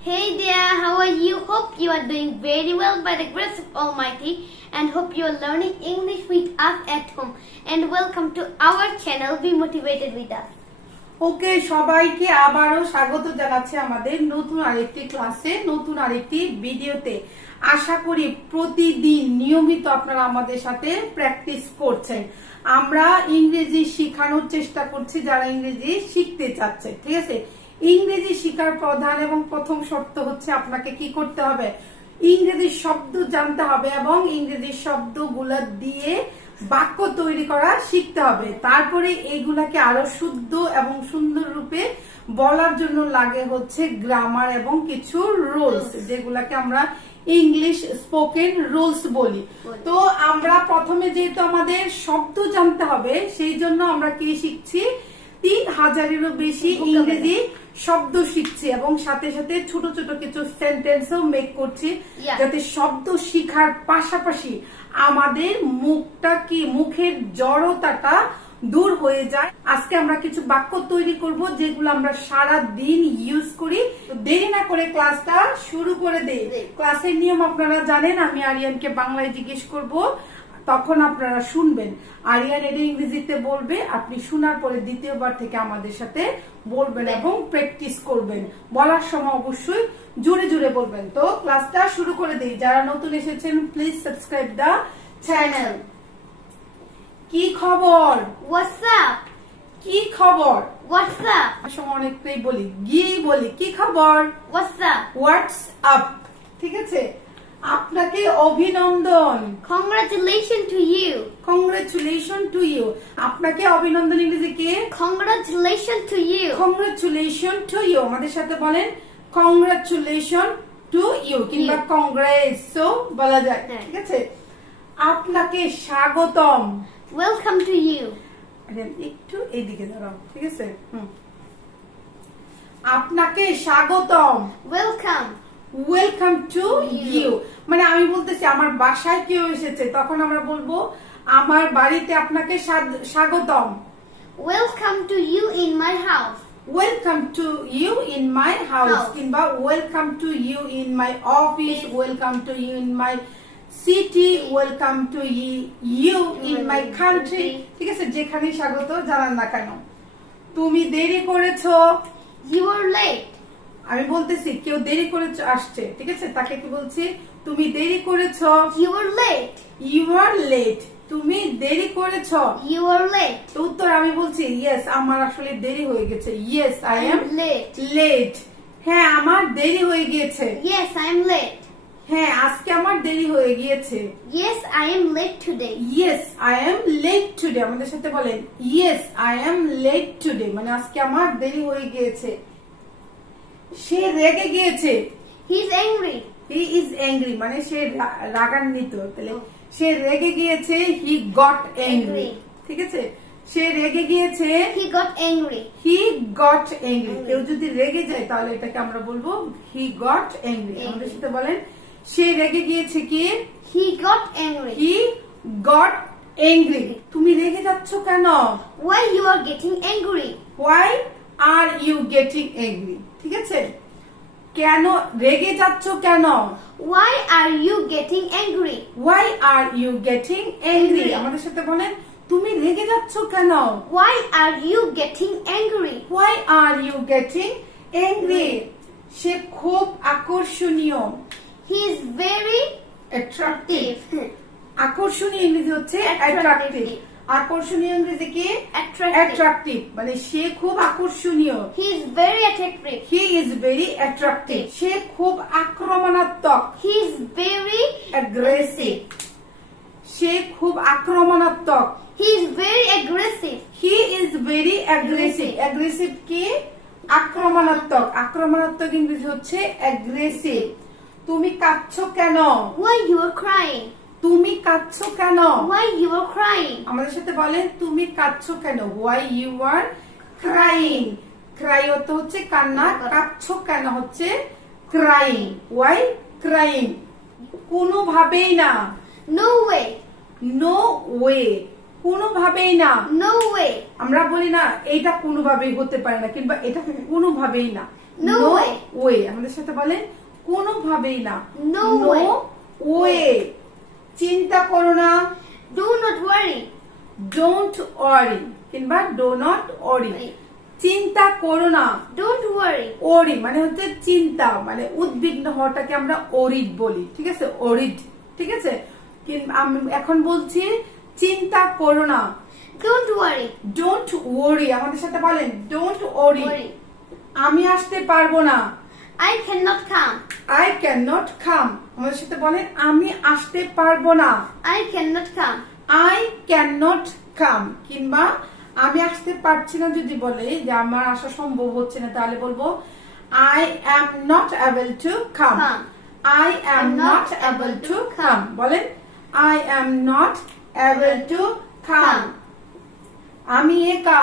Hey there, how are you? Hope you are doing very well by the grace of Almighty and hope you are learning English with us at home. And welcome to our channel, Be Motivated with Us. ওকে সবাইকে আবারও স্বাগত জানাচ্ছি আমাদের নতুন আরেকটি ক্লাসে, নতুন আরেকটি ভিডিওতে। আশা করি প্রতিদিন নিয়মিত আপনারা আমাদের সাথে প্র্যাকটিস করছেন। আমরা ইংরেজি শেখানোর চেষ্টা করছি যারা ইংরেজি শিখতে চাচ্ছে, ঠিক আছে? ইংরেজি শেখার প্রধান এবং প্রথম শর্ত হচ্ছে আপনাকে কি করতে হবে, ইংরেজি শব্দ জানতে হবে এবং ইংরেজি শব্দগুলা দিয়ে বাক্য তৈরি করা শিখতে হবে। তারপরে এগুলাকে আরো শুদ্ধ এবং সুন্দর রূপে বলার জন্য লাগে হচ্ছে গ্রামার এবং কিছু রুলস, যেগুলাকে আমরা ইংলিশ স্পোকেন রুলস বলি। তো আমরা প্রথমে যেহেতু আমাদের শব্দ জানতে হবে, সেই জন্য আমরা কি শিখছি, 3000-এরও বেশি ইংরেজি শব্দ শিখছি এবং সাথে সাথে ছোট ছোট কিছু সেন্টেন্সও মেক করছি, যাতে শব্দ শিখার পাশাপাশি আমাদের মুখের জড়তাটা দূর হয়ে যায়। আজকে আমরা কিছু বাক্য তৈরি করব যেগুলো আমরা সারা দিন ইউজ করি। দেরি না করে ক্লাসটা শুরু করে দেই। ক্লাসের নিয়ম আপনারা জানেন, আমি আরিয়ানকে বাংলায় জিজ্ঞেস করব, তখন আপনারা শুনবেন। আরিয়ান এটা ইংরেজিতে বলবে, আপনি শোনার পরে দ্বিতীয়বার থেকে আমাদের সাথে বলবেন এবং প্র্যাকটিস করবেন। বলার সময় অবশ্যই জোরে জোরে বলবেন। তো ক্লাসটা শুরু করে দিই। যারা নতুন এসেছেন প্লিজ সাবস্ক্রাইব দা চ্যানেল। কি খবর? What's up? কি খবর? What's up? সময় অনেকটাই বলি, গিয়ে বলি কি খবর? What's up? হোয়াটস আপ, ঠিক আছে? আপনাকে অভিনন্দন। Congratulations to you. Congratulation to you. আপনাকে অভিনন্দন ইংরেজি কি? Congratulations to you. Congratulation to you. আমাদের সাথে বলেন কংগ্রাচুলেশন টু ইউ কিংবা কংগ্রেসও বলা যায়, ঠিক আছে? আপনাকে স্বাগতম। Welcome to you. একটু এইদিকে দাঁড়াও, ঠিক আছে? আপনাকে স্বাগতম। Welcome. Welcome to you. মানে আমি বলতেছি আমার বাসায় কেউ এসেছে, তখন আমরা বলবো আমার বাড়িতে আপনাকে স্বাগতম। Welcome to you in my house. Welcome to you in my house কিংবা welcome to you in my office, welcome to you in my city, welcome to you in my country, ঠিক আছে? যেখানেই স্বাগত জানান না কেন। তুমি দেরি করেছো। You were late. আমি বলতেছি কেউ দেরি করে আসছে, ঠিক আছে? তাকে কি বলছি, তুমি দেরি করেছো। You were late. You are late. তুমি দেরি করেছো। You were late. তো উত্তর আমি বলছি ইয়েস, আমার আসলে দেরি হয়ে গেছে। Yes I am late. Late. হ্যাঁ আমার দেরি হয়ে গিয়েছে। Yes, I am late. হ্যাঁ আজকে আমার দেরি হয়ে গিয়েছে। Yes, I am late today. Yes, I am late today. আমাদের সাথে বলেন Yes, I am late today. মানে আজকে আমার দেরি হয়ে গিয়েছে। সে রেগে গিয়েছে। He is angry. He is angry মানে সে রাগান্বিত। তাহলে সে রেগে গিয়েছে, he got angry, ঠিক আছে? সে রেগে গিয়েছে, He got angry. he got angry. কেউ যদি রেগে যায় তাহলে এটাকে আমরা বলবো he got angry. আমাদের সাথে বলেন সে রেগে গিয়েছে কি? He got angry. He got angry. তুমি রেগে যাচ্ছ কেন? Why you are getting angry? Why are you getting angry? ঠিক আছে? কেন রেগে যাচ্ছ কেন? Why are you getting angry? Why are you getting angry? আমাদের সাথে বলেন তুমি রেগে যাচ্ছ কেন? Why are you getting angry? Why are you getting angry? সে খুব আকর্ষণীয়। He is very attractive. active. আকর্ষণীয় ইংরেজি হচ্ছে attractive. আকর্ষণীয় ইংরেজি কি? attractive. মানে সে খুব আকর্ষণীয়। He is very attractive. He is very attractive. সে খুব আক্রমণাত্মক। He is very aggressive. সে খুব আক্রমণাত্মক। He is very aggressive. He is very aggressive. Aggressive কি? আক্রমণাত্মক। আক্রমণাত্মক ইংরেজি হচ্ছে aggressive. তুমি কাঁদছো কেন? Why you are crying? তুমি কাঁদছো কেন? Why you are crying? আমাদের সাথে বলেন তুমি কাঁদছো কেন? Why you are crying. Cry অর্থ হচ্ছে কান্না, কাঁদছো কেন হচ্ছে crying. Why crying? কোনোভাবেই না। No way. No way. কোনোভাবেই না। No way. আমরা বলি না এইটা কোনোভাবেই হতে পারে না কিংবা এটা কোনোভাবেই না। No way. way আমাদের সাথে বলেন কোনোভাবেই না। No way. way চিন্তা করো না। Do not worry. Don't worry কিংবা do not worry চিন্তা করো না। Don't worry. worry মানে হচ্ছে চিন্তা, মানে উদ্বিগ্ন হওয়াটাকে আমরা worried বলি, ঠিক আছে? worried, ঠিক আছে? আমি এখন বলছি চিন্তা করো না। Don't worry. Don't worry আমাদের সাথে বলেন don't worry। আমি আসতে পারবো না। I cannot come. I cannot come আমাদের সাথে বলেন আমি আসতে পারবো না। I cannot come. I cannot come কিংবা আমি আসতে পারছি না যদি বলে যে আমার আসা সম্ভব হচ্ছে না, তাহলে বলবো I am not able to come. I am not able to come বলেন I am not able to come। আমি একা।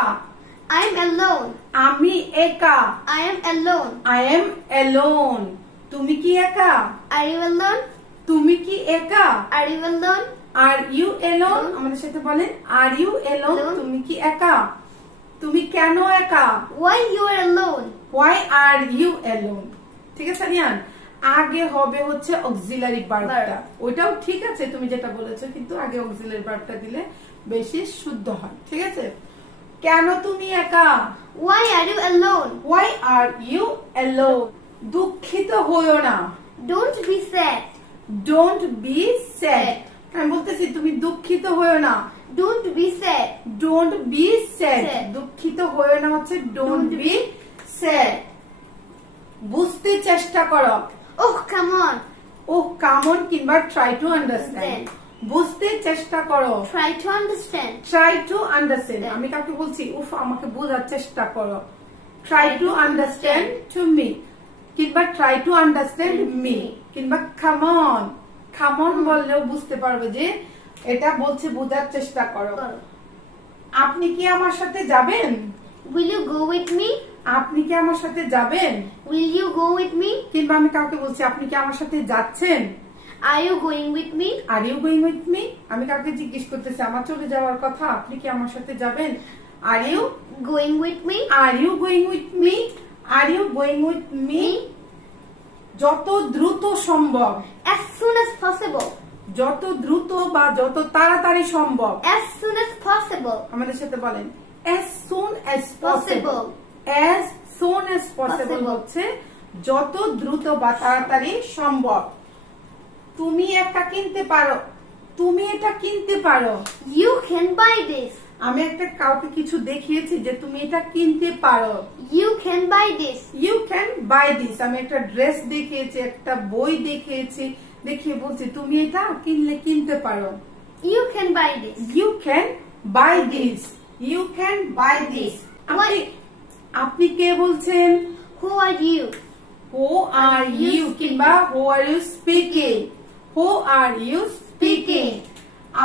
I am alone. আমি একা। I am alone. I am alone তুমি কি একা? Are you alone? তুমি কি একা? Are you alone? Are you alone আমাদের সাথে বলেন Are you alone তুমি কি একা? তুমি কেন একা? Why you are alone? Why are you alone ঠিক আছে রিয়ান? আগে হবে হচ্ছে অক্সিলারি ভার্বটা, ওইটাও ঠিক আছে তুমি যেটা বলেছো, কিন্তু আগে অক্সিলারি ভার্বটা দিলে বেশি শুদ্ধ হয়, ঠিক আছে? কেন তুমি একা? Why are you alone? Why are you alone দুঃখিত হয়ো না। Don't be sad. Don't be sad আমি বলতেছি তুমি দুঃখিত হয়ো না। Don't be sad. Don't be sad দুঃখিত হয়ো না হচ্ছে don't be sad। বুঝতে চেষ্টা করো। Oh, come on. Oh, come on কিংবা try to understand বুঝতে চেষ্টা করো। Try to understand. Try to understand আমি কাউকে বলছি উফ আমাকে বোঝার চেষ্টা করো। Try to understand to me কিংবা try to understand me কিংবা come on come on বললেও বুঝতে পারবে যে এটা বলছে বোঝার চেষ্টা করো। আপনি কি আমার সাথে যাবেন? Will you go with me? আপনি কি আমার সাথে যাবেন? Will you go with me? কিংবা আমি কাউকে বলছি আপনি কি আমার সাথে যাচ্ছেন? Are you going with me? Are you going with me আমি কাউকে জিজ্ঞেস করতেছি আমার চলে যাওয়ার কথা, আপনি কি আমার সাথে যাবেন? Are you going with me? Are you going with me? Are you going with me যত দ্রুত সম্ভব। As soon as possible. যত দ্রুত বা যত তাড়াতাড়ি সম্ভব। As soon as possible আমাদের সাথে বলেন as soon as possible। as soon as possible হচ্ছে যত দ্রুত বা তাড়াতাড়ি সম্ভব। তুমি একটা কিনতে পারো। তুমি এটা কিনতে পারো। You can buy this. আমি একটা কাউকে কিছু দেখিয়েছি যে তুমি এটা কিনতে পারো। You can buy this. You can buy this আমি একটা ড্রেস দেখিয়েছি, একটা বই দেখিয়েছি, দেখিয়ে বলছি তুমি এটা কিনলে কিনতে পারো। You can buy this. You can buy this. You can buy this আপনি কে বলছেন? Who are you? Who are you কিংবা who are you speaking? Who are you speaking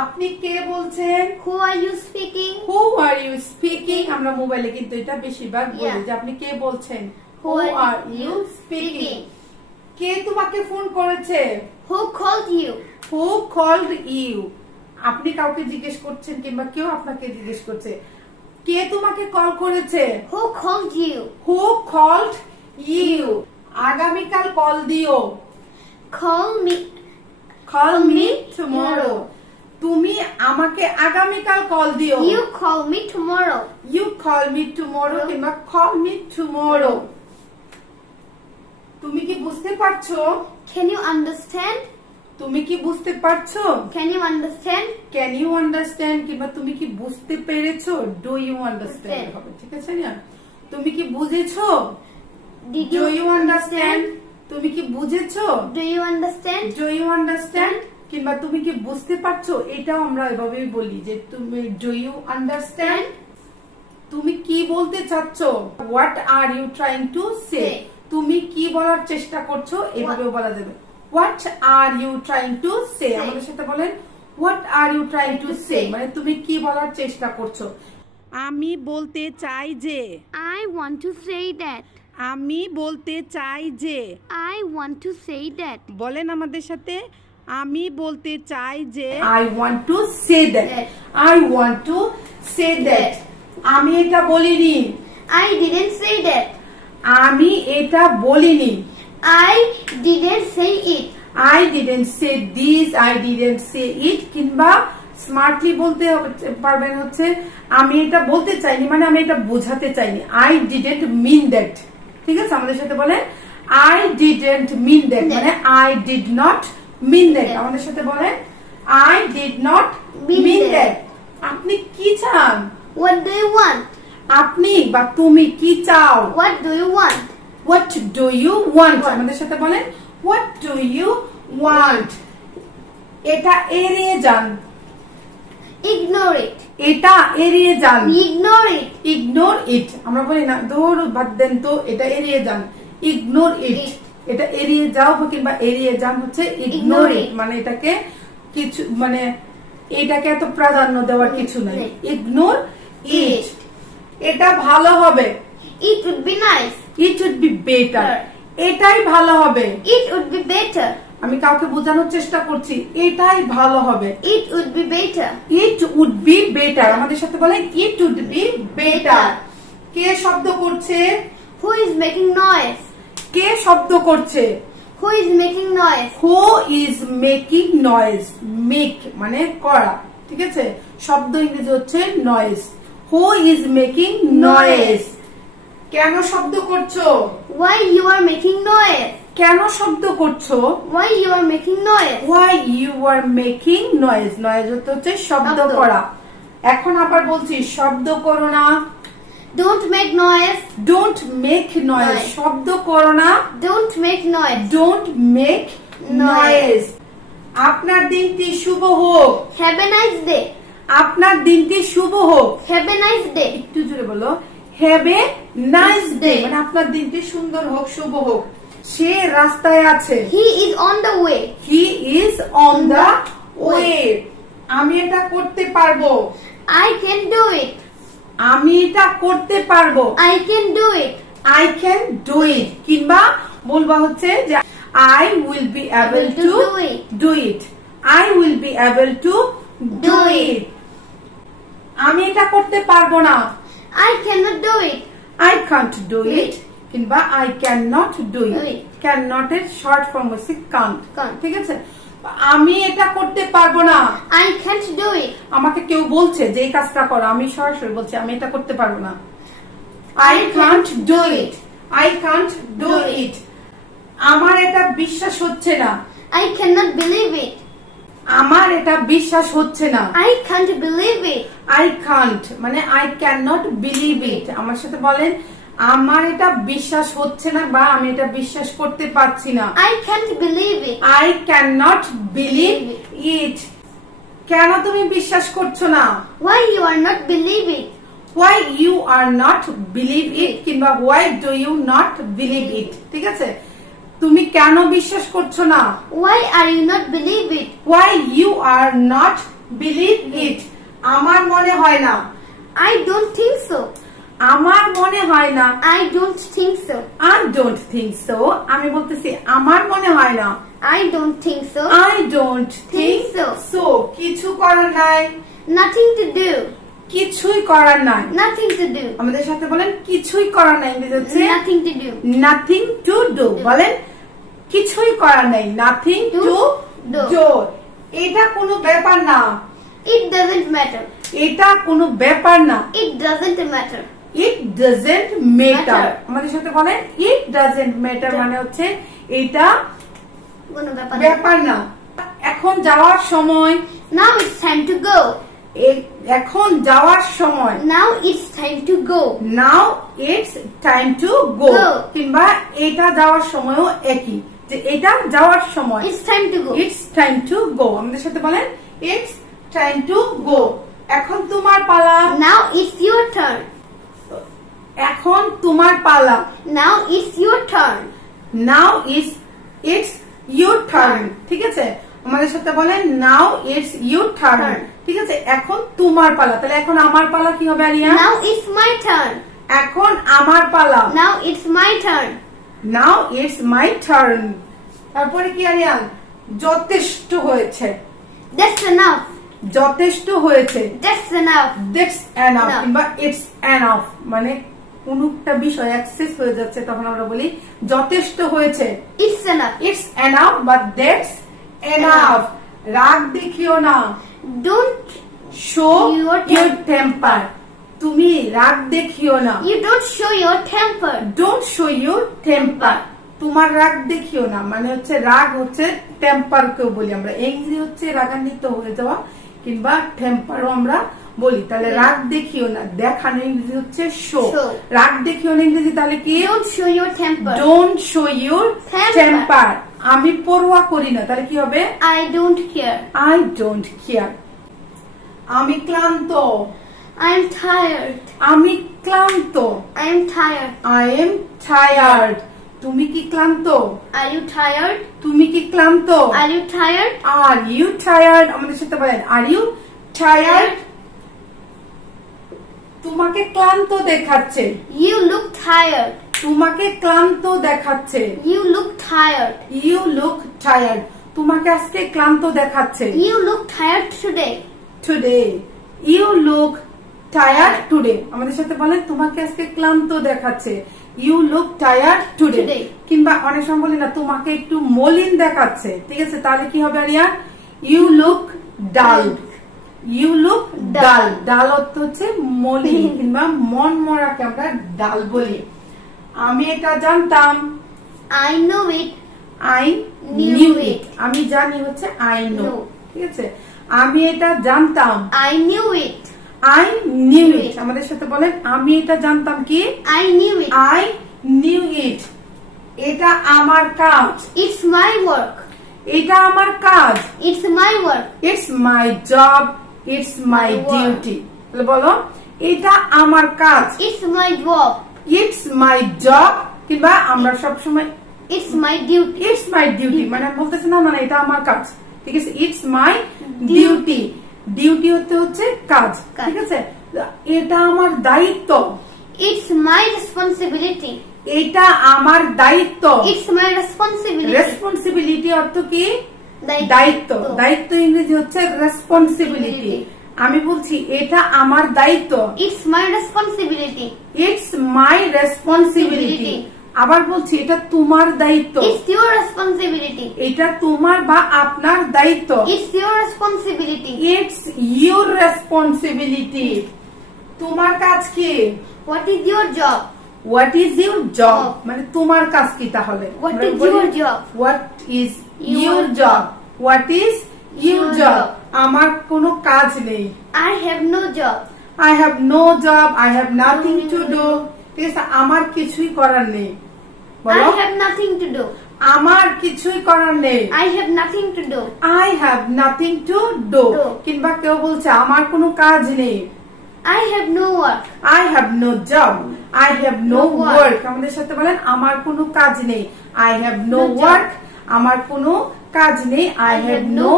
আপনি কে বলছেন? Who are you speaking? Who are you speaking আমরা মোবাইলে কিন্তু এটা বেশিরভাগ বলি যে আপনি কে বলছেন। Who are you speaking কে তোমাকে ফোন করেছে? Who called you? Who called you আপনি কাউকে জিজ্ঞেস করছেন কিংবা কেউ আপনাকে জিজ্ঞেস করছে কে তোমাকে কল করেছে? Who called you? Who called you আগামীকাল কল দিও। Call me tomorrow তুমি আমাকে আগামীকাল কল দিও। You call me tomorrow. You call me tomorrow কিংবা call me tomorrow তুমি কি বুঝতে পারছো? Can you understand? তুমি কি বুঝতে পারছো? Can you understand? Can you understand কিংবা তুমি কি বুঝতে পেরেছো? Do you understand হবে, ঠিক আছে না? তুমি কি বুঝেছো? Do you understand তুমি কি বুঝেছো? Do you understand? Do you understand কিংবা তুমি কি বুঝতে পারছো, এটাও আমরা এভাবেই বলি যে তুমি do you understand তুমি কি বলতে চাচ্ছো? What are you trying to say তুমি কি বলার চেষ্টা করছো, এভাবেও বলা যাবে। What are you trying to say আমাদের সাথে বলেন What are you trying to say মানে তুমি কি বলার চেষ্টা করছো। আমি বলতে চাই যে I want to say that. আমি বলতে চাই যে I want to say that. বলেন আমাদের সাথে আমি বলতে চাই যে I want to say that. I want to say that আমি এটা বলিনি। I didn't say that. আমি এটা বলিনি। I didn't say it. I didn't say this, I didn't say it। কিংবা স্মার্টলি বলতে পারবেন হচ্ছে আমি এটা বলতে চাইনি মানে আমি এটা বোঝাতে চাইনি। I didn't mean that। ঠিক আছে, আমাদের সাথে বলেন I didn't mean that মানে I did not mean that। আমাদের সাথে বলেন I did not mean that। আপনি কি চান? What do you want? আপনি বা তুমি কি চাও? What do you want? What do you want? আমাদের সাথে বলেন What do you want? এটা এড়িয়ে যান। Ignore it. এটা এড়িয়ে যান। Ignore it. Ignore it। আমরা বলি না ধর বাদ দেন তো, এটা এড়িয়ে যান। Ignore it। এটা এড়িয়ে যাও কিংবা এড়িয়ে যান হচ্ছে ignore it মানে এটাকে কিছু মানে এটাকে এত প্রাধান্য দেওয়ার কিছু নাই। Ignore it। এটা ভালো হবে। It would be nice. It would be better। এটাই ভালো হবে। It would be better. আমি কাউকে বোঝানোর চেষ্টা করছি এটাই ভালো হবে। It would be better. It would be better। আমাদের সাথে বলেন It would be better। কে শব্দ করছে? Who is making noise? কে শব্দ করছে? Who is making noise? Who is making noise? Make মানে করা, ঠিক আছে? শব্দ ইংরেজি হচ্ছে noise। Who is making noise? কেন শব্দ করছো? Why you are making noise? কেন শব্দ করছো? Why you are making noise? Why you are making noise? noise হচ্ছে শব্দ করা। এখন আবার বলছি শব্দ করো না। Don't make noise. Don't make noise। শব্দ করো না। Don't make noise. Don't make noise। আপনার দিনটি শুভ হোক। Have a nice day. আপনার দিনটি শুভ হোক। Have a nice day. একটু জোরে বলো Have a nice day মানে আপনার দিনটি সুন্দর হোক, শুভ হোক। সে রাস্তায় আছে। He is on the way. He is on the way। আমি এটা করতে পারবো। I can do it. আমি এটা করতে পারবো। I can do it. I can do it কিংবা বলবা হচ্ছে যে I will be able to do it। I will be able to do it। আমি এটা করতে পারবো না। I cannot do it. I can't do it কিংবা I cannot do it। cannot এর শর্ট ফর্ম হচ্ছে can't। ঠিক আছে, আমি এটা করতে পারবো না। I can't do it. আমাকে কেউ বলছে যে এই কাজটা করো, আমি সরাসরি বলছি আমি এটা করতে পারবো না। I can't do it। I can't do it। আমার এটা বিশ্বাস হচ্ছে না। I cannot believe it. আমার এটা বিশ্বাস হচ্ছে না। I can't believe it. I can't মানে I cannot believe it। আমার সাথে বলেন আমার এটা বিশ্বাস হচ্ছে না বা আমি এটা বিশ্বাস করতে পারছি না। I can't believe it. I cannot believe it। কেন তুমি বিশ্বাস করছো না? Why you are not believe it? Why you are not believe it কিংবা why do you not believe it। ঠিক আছে, তুমি কেন বিশ্বাস করছো না? Why are you not believe it? Why you are not believe it। আমার মনে হয় না। I don't think so. আমার মনে হয় না। I don't think so. I don't think so। আমি বলতেছি আমার মনে হয় না। I don't think so. I don't think so। কিছু করার নাই। Nothing to do. কিছুই করার নাই। Nothing to do. আমাদের সাথে বলেন কিছুই করার নাই ইংরেজি হচ্ছে Nothing to do. nothing to do। বলেন কিছুই করার নাই nothing to do। এটা কোনো ব্যাপার না। It doesn't matter. এটা কোনো ব্যাপার না। It doesn't matter. It doesn't matter। আমাদের সাথে বলেন it doesn't matter মানে হচ্ছে এটা কোনো ব্যাপার না। এখন যাওয়ার সময়। Now it's time to go. এখন যাওয়ার সময়। Now it's time to go. Now it's time to go কিংবা এটা যাওয়ার সময়ও একই যে এটা যাওয়ার সময়। It's time to go. It's time to go। আমাদের সাথে বলেন it's time to go। এখন তোমার পালা। Now it's your turn. এখন তোমার পালা। Now it's your turn. Now it's your turn। ঠিক আছে, আমাদের সাথে বলেন now it's your turn। ঠিক আছে, এখন তোমার পালা। তাহলে এখন আমার পালা কি হবে area? Now it's my turn. এখন আমার পালা। Now it's my turn. Now it's my turn। তারপরে কি আরিয়া? যথেষ্ট হয়েছে। That's enough. যথেষ্ট হয়েছে। That's enough. That's enough কিংবা it's enough মানে কোনটা বিষয় এক্সেস হয়ে যাচ্ছে তখন আমরা বলি যথেষ্ট হয়েছে। It's enough. It's enough, but that's enough. রাগ দেখিও না। Don't show your temper. তুমি রাগ দেখিও না। You don't show your temper. Don't show your temper. তোমার রাগ দেখিও না মানে হচ্ছে রাগ হচ্ছে টেম্পার কেও বলি আমরা, ইংরেজি হচ্ছে রাগান্বিত হয়ে যাওয়া কিংবা টেম্পারও আমরা বলি। তাহলে রাগ দেখিও না, দেখানো ইংরেজি হচ্ছে শো। রাগ দেখিও না ইংরেজি তাহলে কি? Don't show your temper. Don't show your temper. আমি পরোয়া করি না তাহলে কি হবে? I don't care. I don't care. আমি ক্লান্ত। I am tired. আমি ক্লান্ত। I am tired. I am tired. তুমি কি ক্লান্ত? Are you tired? তুমি কি ক্লান্ত? Are you tired? Are you tired? আমাদের সাথে বলেন Are you tired? তোমাকে ক্লান্ত দেখাচ্ছে। You look tired. তোমাকে ক্লান্ত দেখাচ্ছে। You look tired. You look tired. তোমাকে আজকে ক্লান্ত দেখাচ্ছে। You look tired today. Today. You look tired today. আমাদের সাথে বলেন তোমাকে আজকে ক্লান্ত দেখাচ্ছে। You look tired today. কিংবা অনেক সময় বলি না তোমাকে একটু মলিন দেখাচ্ছে, ঠিক আছে তাহলে কি হবে area? You look dull. You look dull. Dull অর্থ হচ্ছে মলিন কিংবা মন মরাকে আমরা ডাল বলি। আমি এটা জানতাম। I know it. I knew it. আমি জানি হচ্ছে I know, ঠিক আছে। আমি এটা জানতাম। I knew it. I knew it. আমাদের সাথে বলেন আমি এটা জানতাম কি? I knew it. I knew it. এটা আমার কাজ। It's my work. এটা আমার কাজ। It's my work. It's my job. It's my duty. বলো এটা আমার কাজ। It's my job. It's my job কিংবা আমরা সব সময় It's my duty. It's my duty মানে বলতেছ না মানে এটা আমার কাজ, ঠিক আছে। It's my duty. ডিউটি হচ্ছে কাজ, ঠিক আছে। এটা আমার দায়িত্ব। It's my responsibility. এটা আমার দায়িত্ব। It's my responsibility. রেসপন্সিবিলিটি অর্থ কি? দায়িত্ব। দায়িত্ব ইংরেজি হচ্ছে রেসপন্সিবিলিটি। আমি বলছি এটা আমার দায়িত্ব। It's my responsibility. It's my responsibility. আবার বলছি এটা তোমার দায়িত্ব। It's your responsibility. এটা তোমার বা আপনার দায়িত্ব। It's your responsibility. It's your responsibility. তোমার কাজ কি? What is your job? What is your job? মানে তোমার কাজ কি তাহলে? What is your job? What is your job? What is your job? আমার কোনো কাজ নেই। I have no job. I have no job. I have nothing to do. ঠিক আছে আমার কিছুই করার নেই। I have nothing to do. আমার কিছুই করার নেই। I have nothing to do. I have nothing to do. কিংবা কেউ বলছে আমার কোনো কাজ নেই। I have no work. I have no job. I have no work. আমাদের সাথে বলেন আমার কোনো কাজ নেই। I have no work. আমার কোনো কাজ নেই। I have no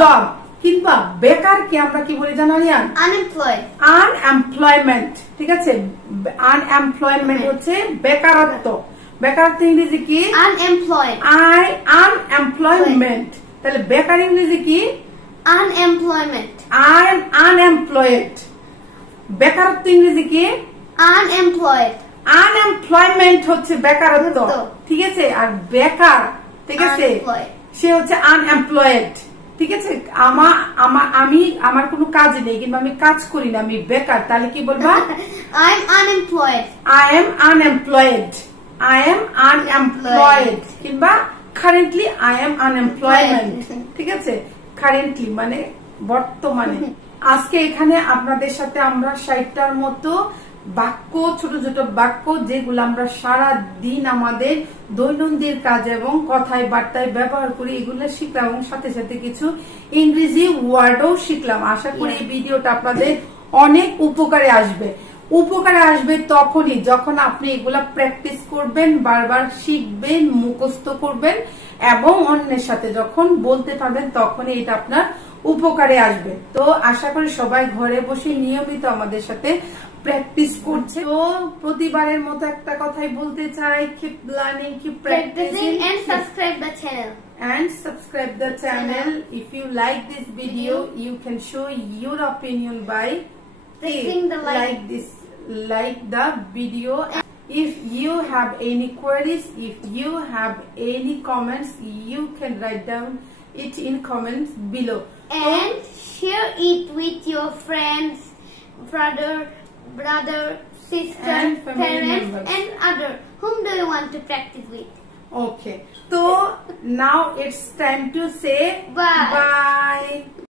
job. কিংবা বেকারকে আমরা কি বলি জানেন? Unemployed. Unemployment, ঠিক আছে। Unemployment হচ্ছে বেকারত্ব। বেকারত্ব ইংরেজি কি? Unemployed. Unemployment. তাহলে বেকার ইংরেজি কি? Unemployment. I am unemployed. বেকারত্ব ইংরেজি কি? Unemployed. Unemployment হচ্ছে বেকারত্ব, ঠিক আছে। আর বেকার, ঠিক আছে, সে হচ্ছে unemployed, ঠিক আছে। আমার কোনো কাজ নেই কিংবা আমি কাজ করি না, আমি বেকার, তাহলে কি বলবা? I am unemployed. I am unemployed. I am unemployed কিংবা currently I am unemployment, ঠিক আছে। currently মানে বর্তমানে। আজকে এখানে আপনাদের সাথে আমরা 60টার মতো বাক্য, ছোট ছোট বাক্য যেগুলো আমরা সারা দিন আমাদের দৈনন্দিন কাজে এবং কথায় বার্তায় ব্যবহার করি এগুলো শিখলাম এবং সাথে সাথে কিছু ইংরেজি ওয়ার্ডও শিখলাম। আশা করি এই ভিডিওটা আপনাদের অনেক উপকারে আসবে। উপকারে আসবে তখনই যখন আপনি এগুলা প্র্যাকটিস করবেন, বারবার শিখবেন, মুখস্থ করবেন এবং অন্যের সাথে যখন বলতে পারবেন তখনই এটা আপনার উপকারে আসবে। তো আশা করি সবাই ঘরে বসে নিয়মিত আমাদের সাথে প্র্যাকটিস করছে। তো প্রতিবারের মতো একটা কথাই বলতে চাই, keep learning, keep practicing and subscribe the channel. And subscribe the channel. If you like this video, you can show your opinion by pressing the like like the video. If you have any queries, if you have any comments, you can write down it in comments below. And share it with your friends, brother, sister, And family parents, members. and other. Whom do you want to practice with? Okay, so now it's time to say Bye. bye.